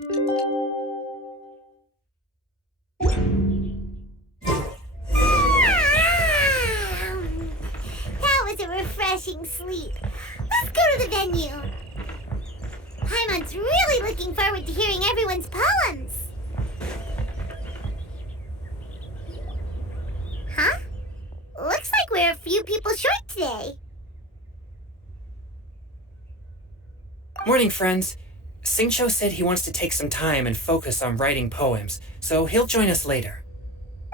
That was a refreshing sleep. Let's go to the venue. Paimon's really looking forward to hearing everyone's poems. Huh? Looks like we're a few people short today. Morning, friends. Singcho said he wants to take some time and focus on writing poems, so he'll join us later.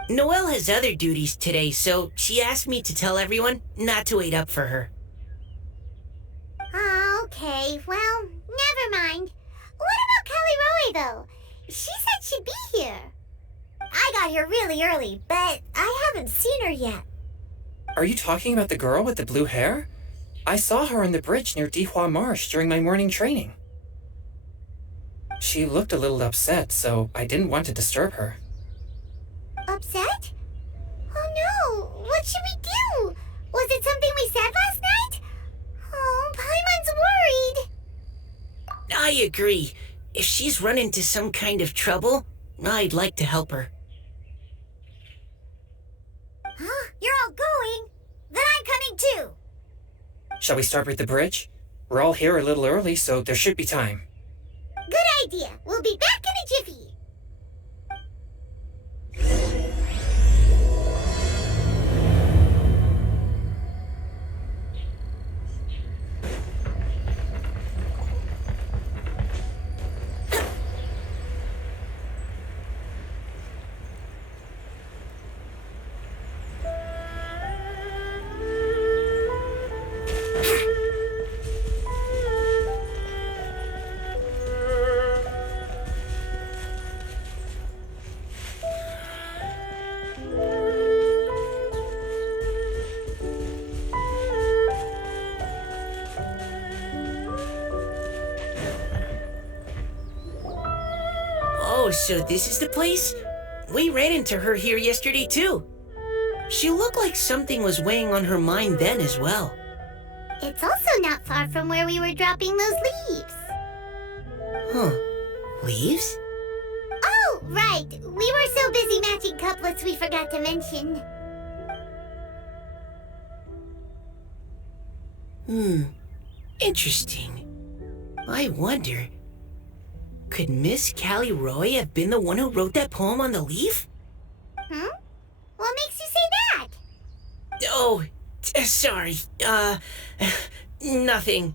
Noelle has other duties today, so she asked me to tell everyone not to wait up for her. Oh, okay. Well, never mind. What about Callirhoe, though? She said she'd be here. I got here really early, but I haven't seen her yet. Are you talking about the girl with the blue hair? I saw her on the bridge near Dihua Marsh during my morning training. She looked a little upset, so I didn't want to disturb her. Upset? Oh no! What should we do? Was it something we said last night? Oh, Paimon's worried. I agree. If she's run into some kind of trouble, I'd like to help her. Huh? You're all going? Then I'm coming too. Shall we start with the bridge? We're all here a little early, so there should be time. Good idea. We'll be back in a jiffy. Oh, so this is the place? We ran into her here yesterday, too. She looked like something was weighing on her mind then as well. It's also not far from where we were dropping those leaves. Huh. Leaves? Oh, right. We were so busy matching couplets we forgot to mention. Interesting. I wonder, could Miss Callirhoe have been the one who wrote that poem on the leaf? Hmm? What makes you say that? Oh, sorry. Nothing.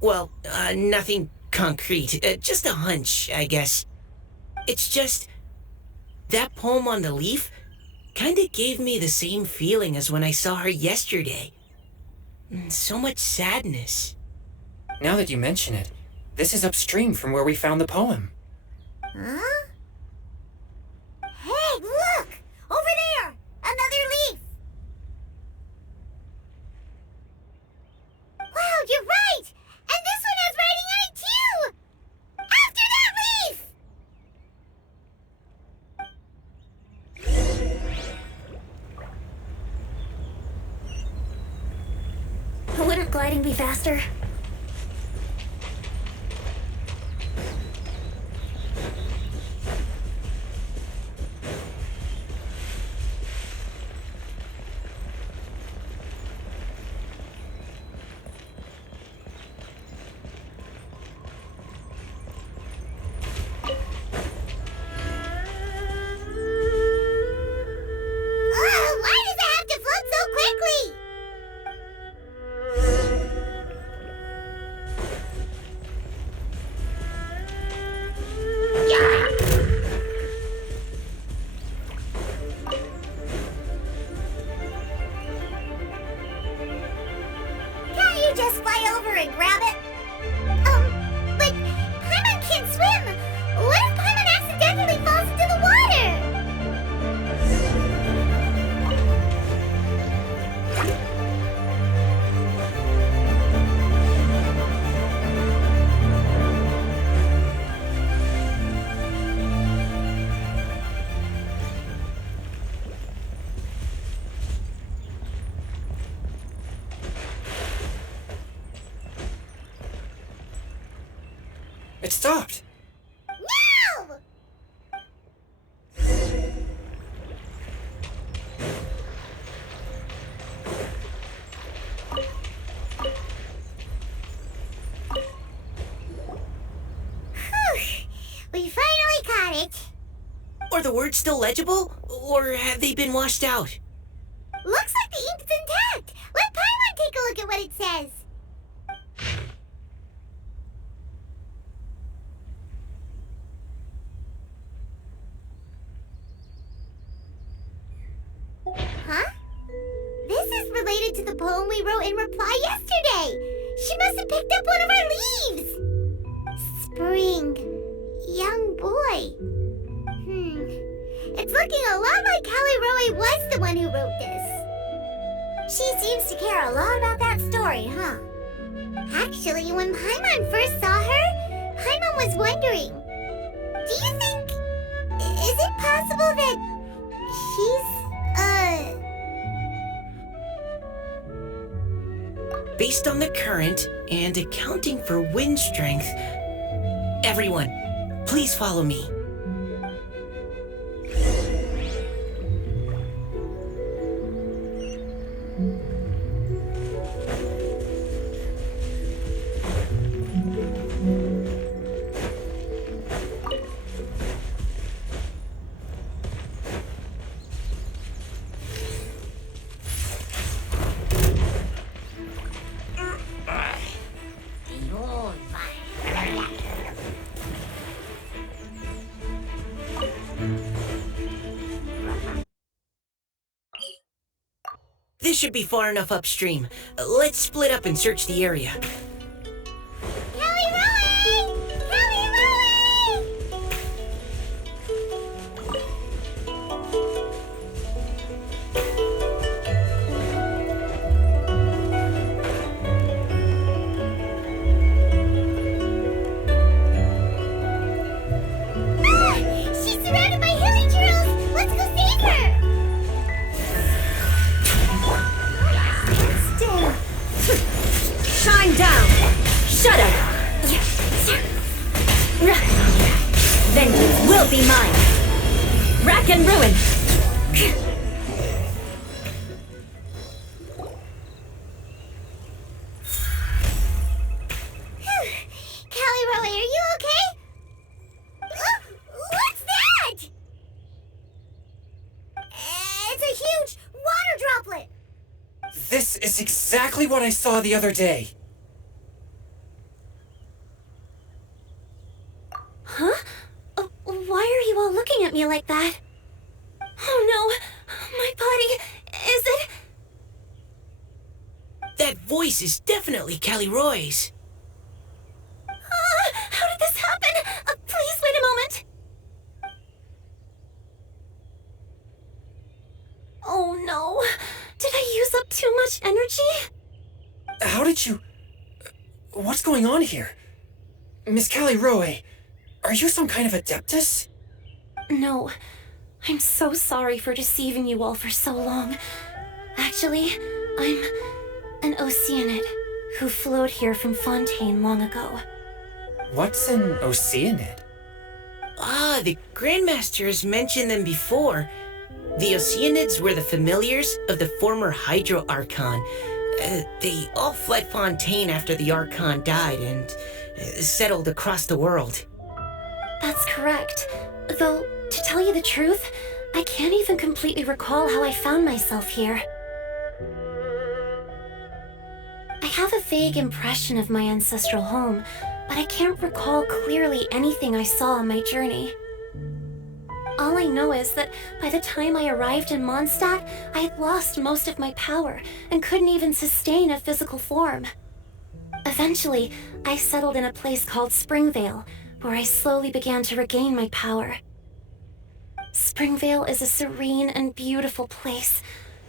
Well, nothing concrete. Just a hunch, I guess. It's just, that poem on the leaf kinda gave me the same feeling as when I saw her yesterday. So much sadness. Now that you mention it, this is upstream from where we found the poem. Huh? Hey, look! Over there! Another leaf! Wow, you're right! And this one has writing on it too! After that leaf! Wouldn't gliding be faster? Why does it have to float so quickly? Can't you just fly over and grab it? But Paimon can't swim. What if Paimon accidentally falls into the water? It stopped. No! Are the words still legible, or have they been washed out? Looks like the ink's intact. Let Paimon take a look at what it says. Huh? This is related to the poem we wrote in reply yesterday. She must have picked up one of our leaves. Spring. Young boy. It's looking a lot like Callirhoe was the one who wrote this. She seems to care a lot about that story, huh? Actually, when Paimon first saw her, Paimon was wondering, do you think... is it possible that she's, Based on the current and accounting for wind strength, everyone, please follow me. This should be far enough upstream. Let's split up and search the area. Callirhoe! Callirhoe! Ah! She's surrounded by hilly turtles! Let's go save her! Shine down! Shut up! Vengeance will be mine! Rack and ruin! Callirhoe, are you okay? What's that? It's a huge water droplet! This is exactly what I saw the other day. Huh? Why are you all looking at me like that? Oh no! My body... is it... That voice is definitely Callirhoe's. How did this happen? Please wait a moment. Oh no. Did I use up too much energy? How did you... What's going on here? Miss Callirhoe, are you some kind of adeptus? No. I'm so sorry for deceiving you all for so long. Actually, I'm an Oceanid who flowed here from Fontaine long ago. What's an Oceanid? Ah, the Grandmaster has mentioned them before. The Oceanids were the familiars of the former Hydro Archon. They all fled Fontaine after the Archon died and settled across the world. That's correct. Though, to tell you the truth, I can't even completely recall how I found myself here. I have a vague impression of my ancestral home, but I can't recall clearly anything I saw on my journey. All I know is that by the time I arrived in Mondstadt, I had lost most of my power and couldn't even sustain a physical form. Eventually, I settled in a place called Springvale, where I slowly began to regain my power. Springvale is a serene and beautiful place.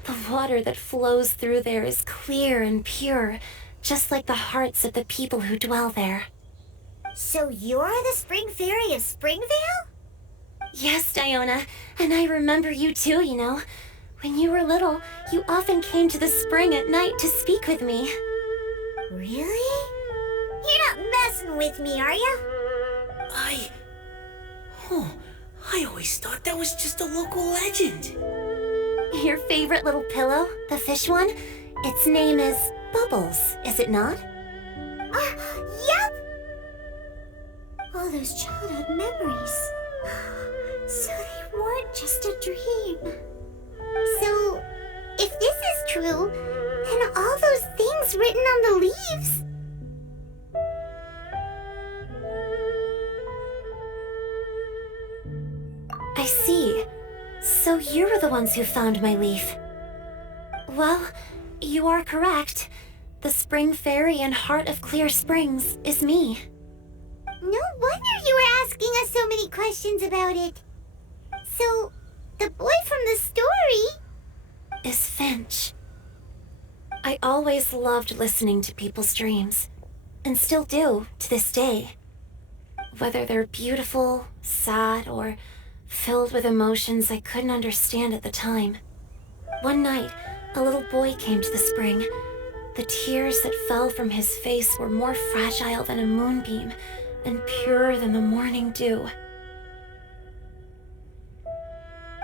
The water that flows through there is clear and pure, just like the hearts of the people who dwell there. So you're the Spring Fairy of Springvale? Yes, Diona, and I remember you too, you know. When you were little, you often came to the spring at night to speak with me. Really? You're not messing with me, are you? I always thought that was just a local legend. Your favorite little pillow, the fish one? Its name is Bubbles, is it not? Yep! All those childhood memories. So they weren't just a dream. So, if this is true, then all those things written on the leaves... I see. So you were the ones who found my leaf. Well, you are correct. The spring fairy and heart of Clear Springs is me. No wonder you were asking us so many questions about it. So, the boy from the story... is Finch. I always loved listening to people's dreams, and still do to this day. Whether they're beautiful, sad, or filled with emotions I couldn't understand at the time. One night, a little boy came to the spring. The tears that fell from his face were more fragile than a moonbeam, and purer than the morning dew.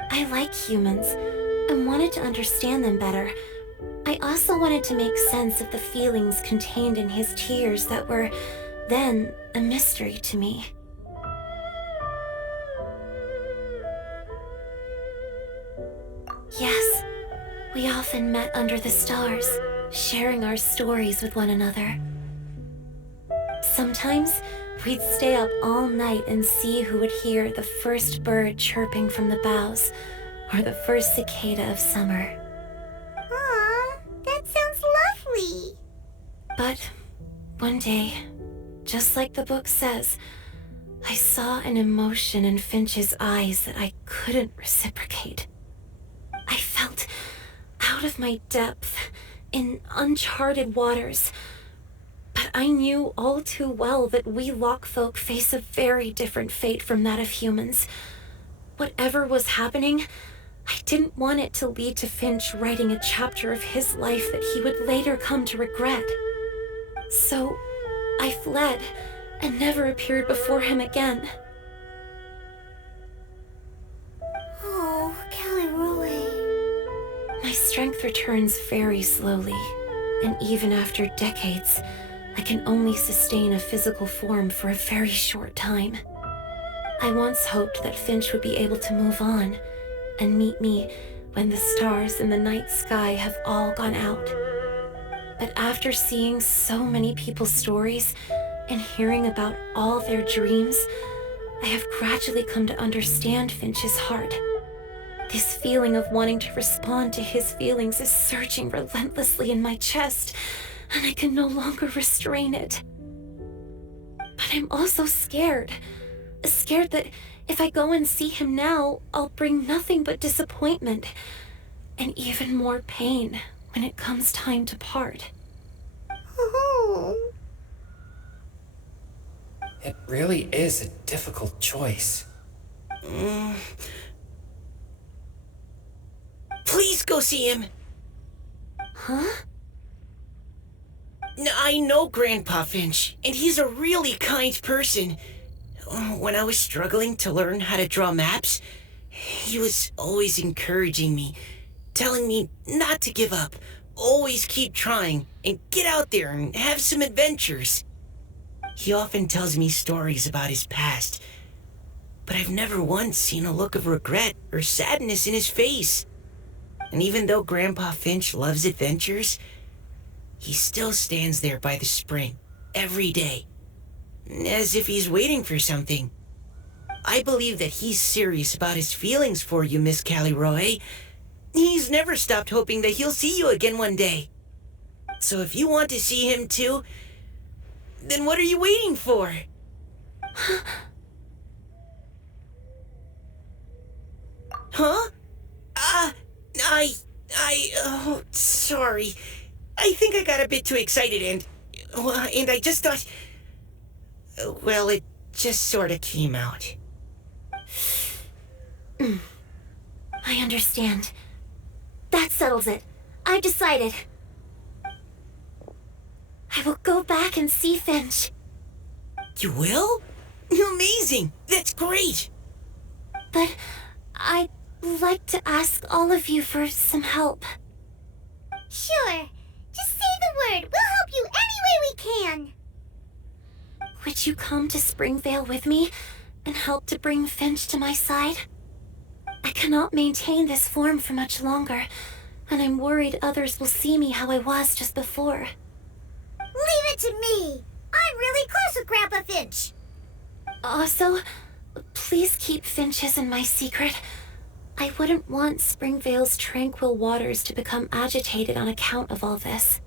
I like humans, and wanted to understand them better. I also wanted to make sense of the feelings contained in his tears that were, then, a mystery to me. Yes, we often met under the stars, sharing our stories with one another. Sometimes, we'd stay up all night and see who would hear the first bird chirping from the boughs, or the first cicada of summer. Aw, that sounds lovely. But one day, just like the book says, I saw an emotion in Finch's eyes that I couldn't reciprocate. I felt out of my depth, in uncharted waters. But I knew all too well that we Lockfolk face a very different fate from that of humans. Whatever was happening, I didn't want it to lead to Finch writing a chapter of his life that he would later come to regret. So, I fled and never appeared before him again. Oh, Callirhoe. My strength returns very slowly, and even after decades, I can only sustain a physical form for a very short time. I once hoped that Finch would be able to move on and meet me when the stars in the night sky have all gone out. But after seeing so many people's stories and hearing about all their dreams, I have gradually come to understand Finch's heart. This feeling of wanting to respond to his feelings is surging relentlessly in my chest, and I can no longer restrain it. But I'm also scared. Scared that if I go and see him now, I'll bring nothing but disappointment and even more pain when it comes time to part. Oh. It really is a difficult choice. Please go see him. Huh? I know Grandpa Finch, and he's a really kind person. When I was struggling to learn how to draw maps, he was always encouraging me, telling me not to give up, always keep trying, and get out there and have some adventures. He often tells me stories about his past, but I've never once seen a look of regret or sadness in his face. And even though Grandpa Finch loves adventures, he still stands there by the spring every day, as if he's waiting for something. I believe that he's serious about his feelings for you, Miss Callirhoe. He's never stopped hoping that he'll see you again one day. So if you want to see him too, then what are you waiting for? Huh? Oh, sorry. I think I got a bit too excited and I just thought... Well, it just sort of came out. I understand. That settles it. I've decided. I will go back and see Finch. You will? Amazing! That's great! But I'd like to ask all of you for some help. Sure. Just say the word. We'll help you any way we can. Would you come to Springvale with me and help to bring Finch to my side? I cannot maintain this form for much longer, and I'm worried others will see me how I was just before. Leave it to me! I'm really close with Grandpa Finch! Also, please keep Finch's in my secret. I wouldn't want Springvale's tranquil waters to become agitated on account of all this.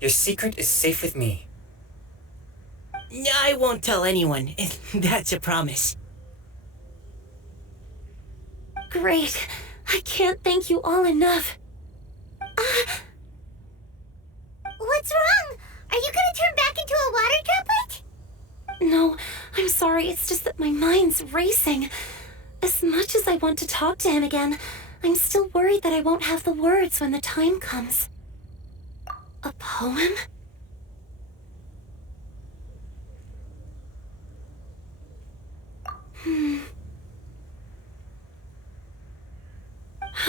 Your secret is safe with me. I won't tell anyone. That's a promise. Great. I can't thank you all enough. What's wrong? Are you gonna turn back into a water droplet? No, I'm sorry. It's just that my mind's racing. As much as I want to talk to him again, I'm still worried that I won't have the words when the time comes. A poem?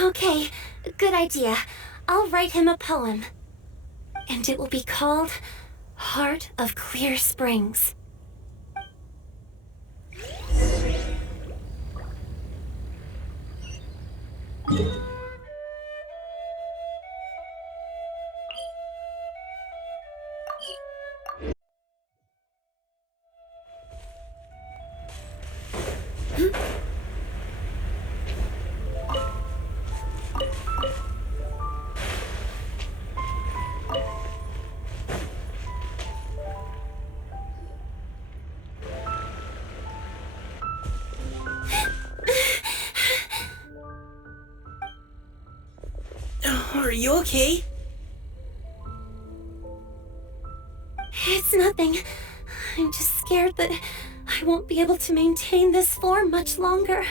Okay, good idea. I'll write him a poem. And it will be called Heart of Clear Springs. Are you okay? It's nothing. I'm just scared that I won't be able to maintain this form much longer.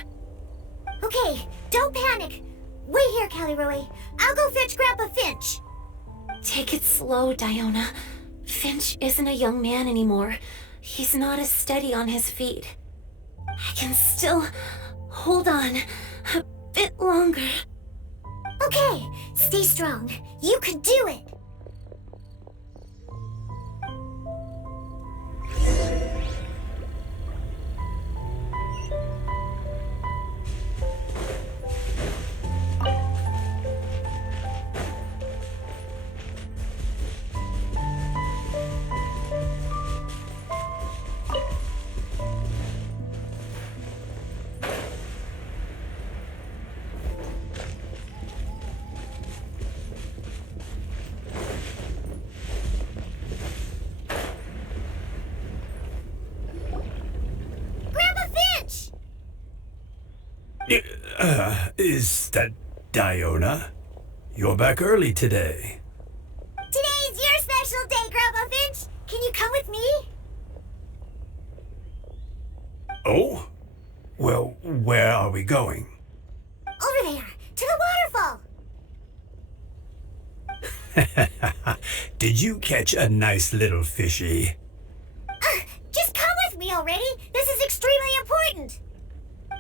Okay, don't panic. Wait here, Callirhoe. I'll go fetch Grandpa Finch. Take it slow, Diona. Finch isn't a young man anymore. He's not as steady on his feet. I can still hold on a bit longer. Okay, stay strong. You can do it. Is that Diona? You're back early today. Today's your special day, Grandpa Finch. Can you come with me? Oh? Well, where are we going? Over there, to the waterfall. Did you catch a nice little fishy? Just come with me already. This is extremely important.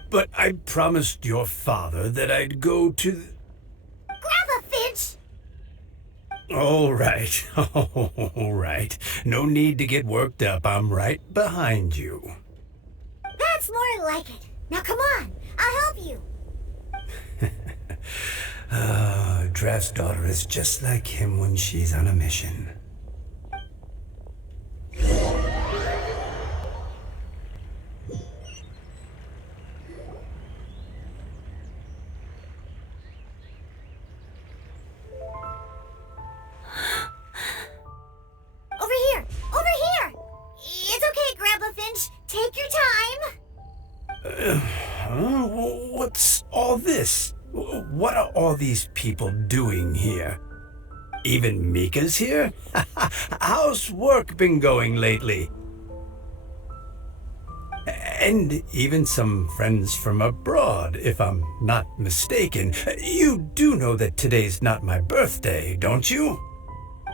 But I promised your father that I'd go to... Grandpa Finch! All right, all right. No need to get worked up. I'm right behind you. That's more like it. Now come on, I'll help you. Draft's daughter is just like him when she's on a mission. What's all this? What are all these people doing here? Even Mika's here? How's work been going lately? And even some friends from abroad, if I'm not mistaken. You do know that today's not my birthday, don't you?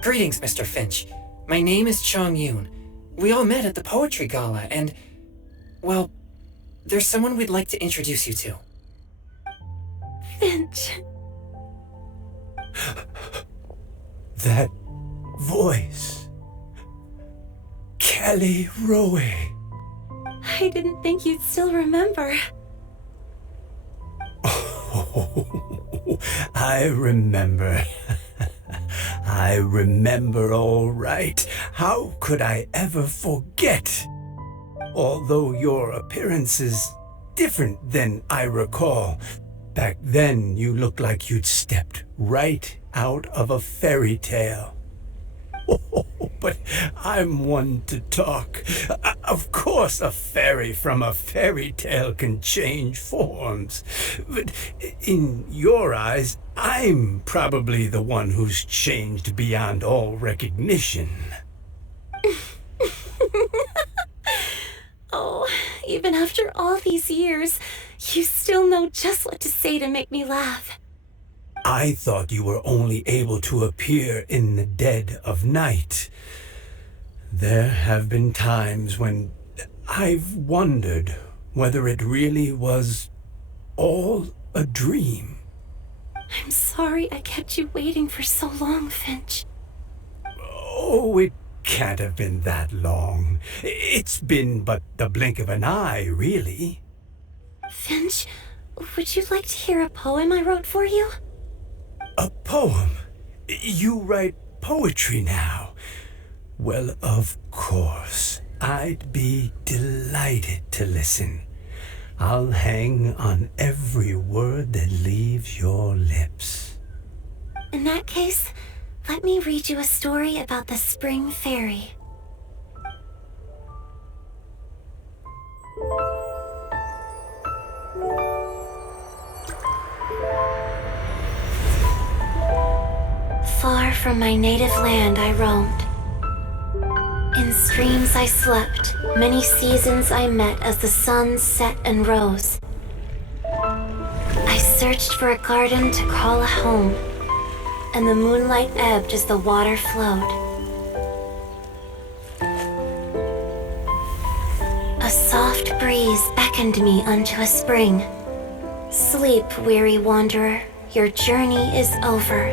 Greetings, Mr. Finch. My name is Chong Yoon. We all met at the poetry gala, and, well, there's someone we'd like to introduce you to. Finch. That voice. Callirhoe. I didn't think you'd still remember. Oh, I remember. I remember all right. How could I ever forget? Although your appearance is different than I recall, back then you looked like you'd stepped right out of a fairy tale. Oh, but I'm one to talk. Of course a fairy from a fairy tale can change forms. But in your eyes, I'm probably the one who's changed beyond all recognition. Oh, even after all these years, you still know just what to say to make me laugh. I thought you were only able to appear in the dead of night. There have been times when I've wondered whether it really was all a dream. I'm sorry I kept you waiting for so long, Finch. Oh, it can't have been that long. It's been but the blink of an eye, really. Finch, would you like to hear a poem I wrote for you? A poem? You write poetry now? Well, of course. I'd be delighted to listen. I'll hang on every word that leaves your lips. In that case, let me read you a story about the spring fairy. Far from my native land I roamed. In streams I slept, many seasons I met as the sun set and rose. I searched for a garden to call a home, and the moonlight ebbed as the water flowed. A soft breeze beckoned me unto a spring. Sleep, weary wanderer, your journey is over.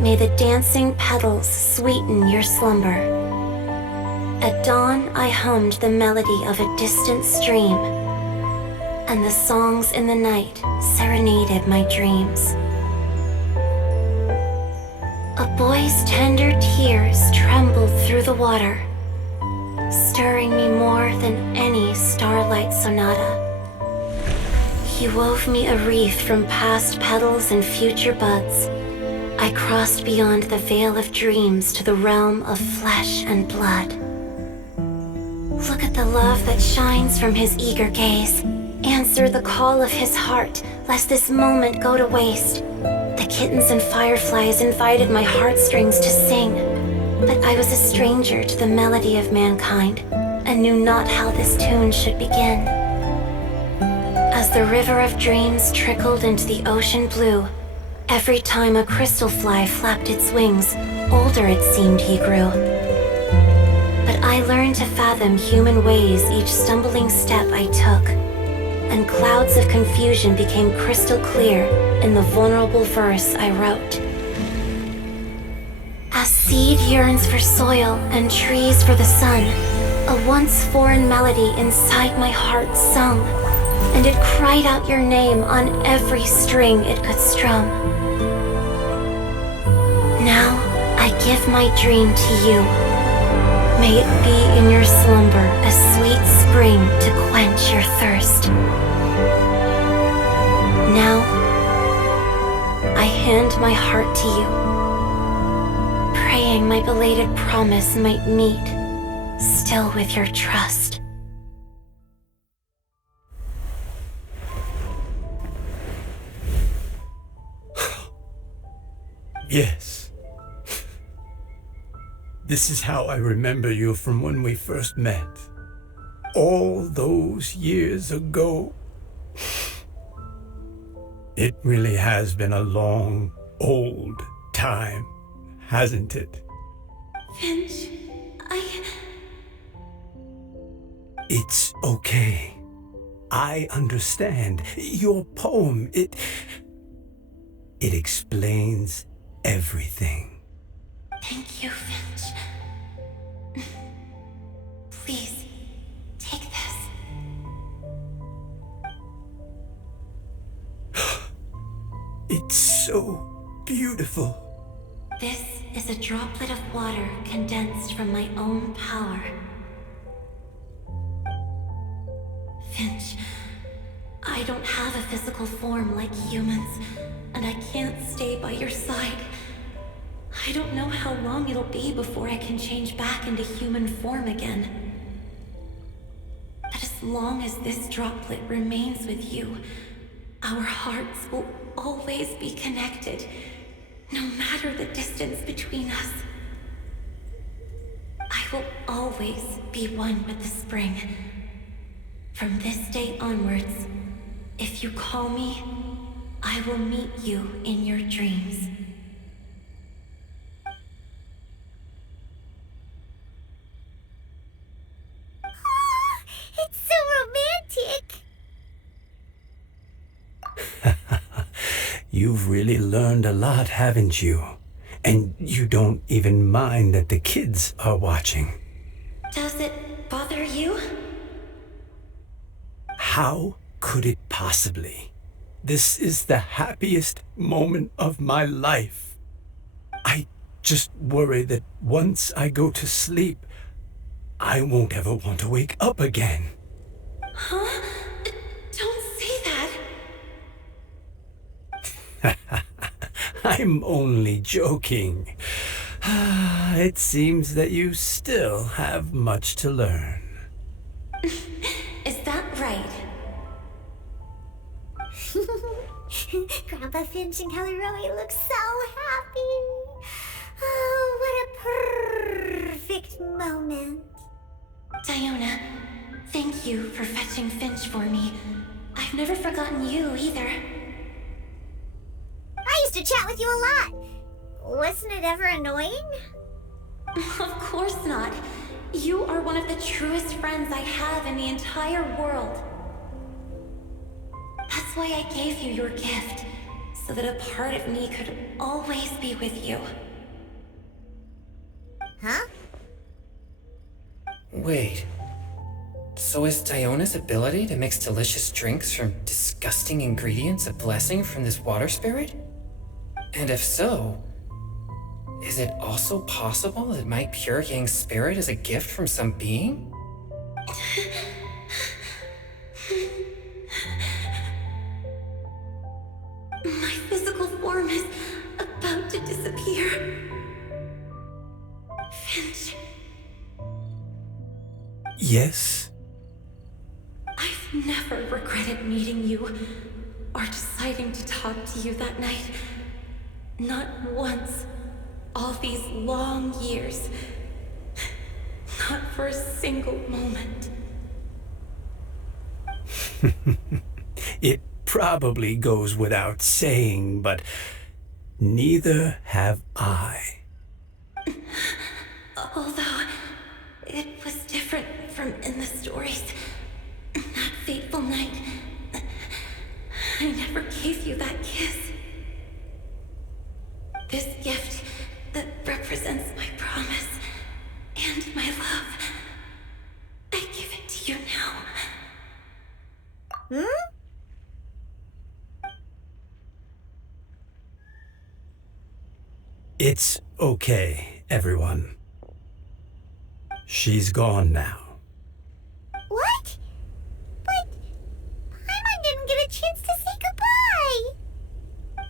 May the dancing petals sweeten your slumber. At dawn I hummed the melody of a distant stream, and the songs in the night serenaded my dreams. A boy's tender tears trembled through the water, stirring me more than any starlight sonata. He wove me a wreath from past petals and future buds. I crossed beyond the veil of dreams to the realm of flesh and blood. Look at the love that shines from his eager gaze. Answer the call of his heart, lest this moment go to waste. The kittens and fireflies invited my heartstrings to sing, but I was a stranger to the melody of mankind, and knew not how this tune should begin. As the river of dreams trickled into the ocean blue, every time a crystal fly flapped its wings, older it seemed he grew. But I learned to fathom human ways each stumbling step I took, and clouds of confusion became crystal clear in the vulnerable verse I wrote. As seed yearns for soil and trees for the sun, a once foreign melody inside my heart sung, and it cried out your name on every string it could strum. Now I give my dream to you. May it be in your slumber a sweet spring to quench your thirst. Now I hand my heart to you, praying my belated promise might meet, still with your trust. Yes. This is how I remember you from when we first met. All those years ago. It really has been a long, old time, hasn't it? Finch, It's okay. I understand. Your poem, it explains everything. Thank you, Finch. Please, take this. It's so beautiful. This is a droplet of water condensed from my own power. Finch, I don't have a physical form like humans, and I can't stay by your side. I don't know how long it'll be before I can change back into human form again. But as long as this droplet remains with you, our hearts will always be connected, no matter the distance between us. I will always be one with the spring. From this day onwards, if you call me, I will meet you in your dreams. It's so romantic! You've really learned a lot, haven't you? And you don't even mind that the kids are watching. Does it bother you? How could it possibly? This is the happiest moment of my life. I just worry that once I go to sleep, I won't ever want to wake up again. Huh? Don't say that. I'm only joking. It seems that you still have much to learn. Is that right? Grandpa Finch and Callirhoe look so happy. Oh, what a perfect moment. Diona, thank you for fetching Finch for me. I've never forgotten you either. I used to chat with you a lot. Wasn't it ever annoying? Of course not. You are one of the truest friends I have in the entire world. That's why I gave you your gift, so that a part of me could always be with you. Huh? Wait. So is Diona's ability to mix delicious drinks from disgusting ingredients a blessing from this water spirit? And if so, is it also possible that my pure yang spirit is a gift from some being? My physical form is about to disappear. Finch, Yes? I've never regretted meeting you or deciding to talk to you that night. Not once. All these long years. Not for a single moment. It probably goes without saying, but neither have I. Although it was different from in the stories. That fateful night, I never gave you that kiss. This gift that represents my promise and my love, I give it to you now. It's okay, everyone. She's gone now. What? But Paimon didn't get a chance to say goodbye.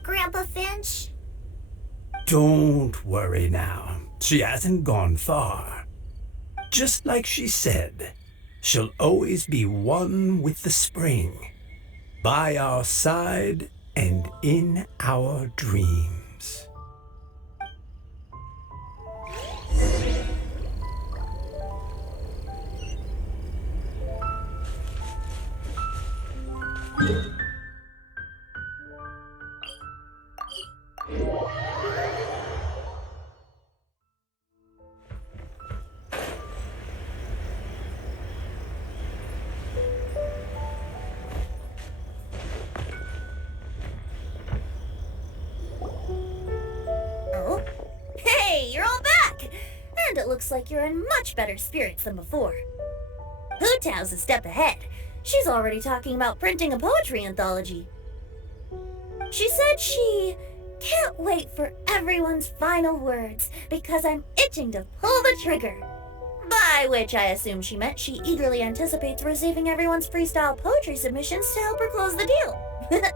Grandpa Finch? Don't worry now. She hasn't gone far. Just like she said, she'll always be one with the spring, by our side and in our dreams. Oh? Hey, you're all back! And it looks like you're in much better spirits than before. Hu-Tao's a step ahead. She's already talking about printing a poetry anthology. She said she can't wait for everyone's final words because I'm itching to pull the trigger. By which I assume she meant she eagerly anticipates receiving everyone's freestyle poetry submissions to help her close the deal.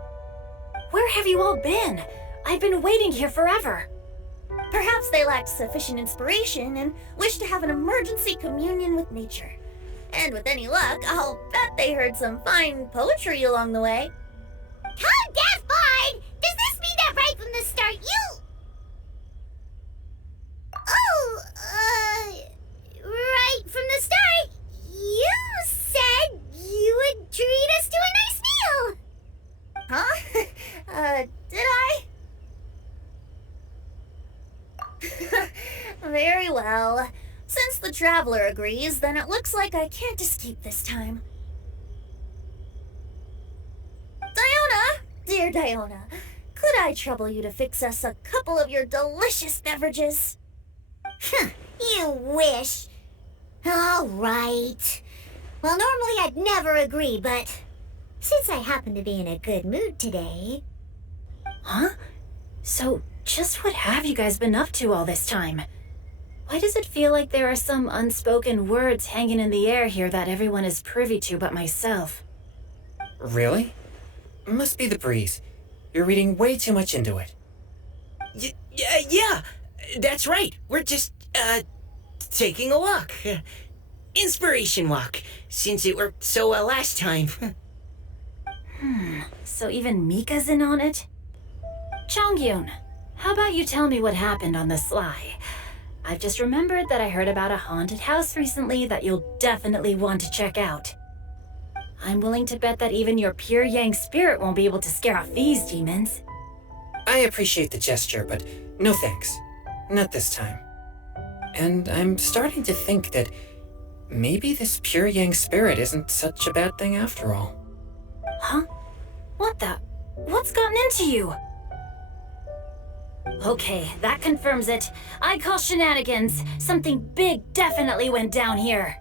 Where have you all been? I've been waiting here forever. Perhaps they lacked sufficient inspiration and wished to have an emergency communion with nature. And with any luck, I'll bet they heard some fine poetry along the way. Tom Gaspard! Does this mean that right from the start you... Oh, right from the start, you said you would treat us to a nice meal! Huh? Did I? Very well. Since the traveler agrees, then it looks like I can't escape this time. Diona! Dear Diona, could I trouble you to fix us a couple of your delicious beverages? You wish. All right. Well, normally I'd never agree, but since I happen to be in a good mood today... Huh? So, just what have you guys been up to all this time? Why does it feel like there are some unspoken words hanging in the air here that everyone is privy to but myself? Really? Must be the breeze. You're reading way too much into it. Yeah, that's right. We're just, taking a walk. Inspiration walk, since it worked so well last time. So even Mika's in on it? Chongyun, how about you tell me what happened on the sly? I've just remembered that I heard about a haunted house recently that you'll definitely want to check out. I'm willing to bet that even your pure yang spirit won't be able to scare off these demons. I appreciate the gesture, but no thanks. Not this time. And I'm starting to think that maybe this pure yang spirit isn't such a bad thing after all. Huh? What the? What's gotten into you? Okay, that confirms it. I call shenanigans. Something big definitely went down here.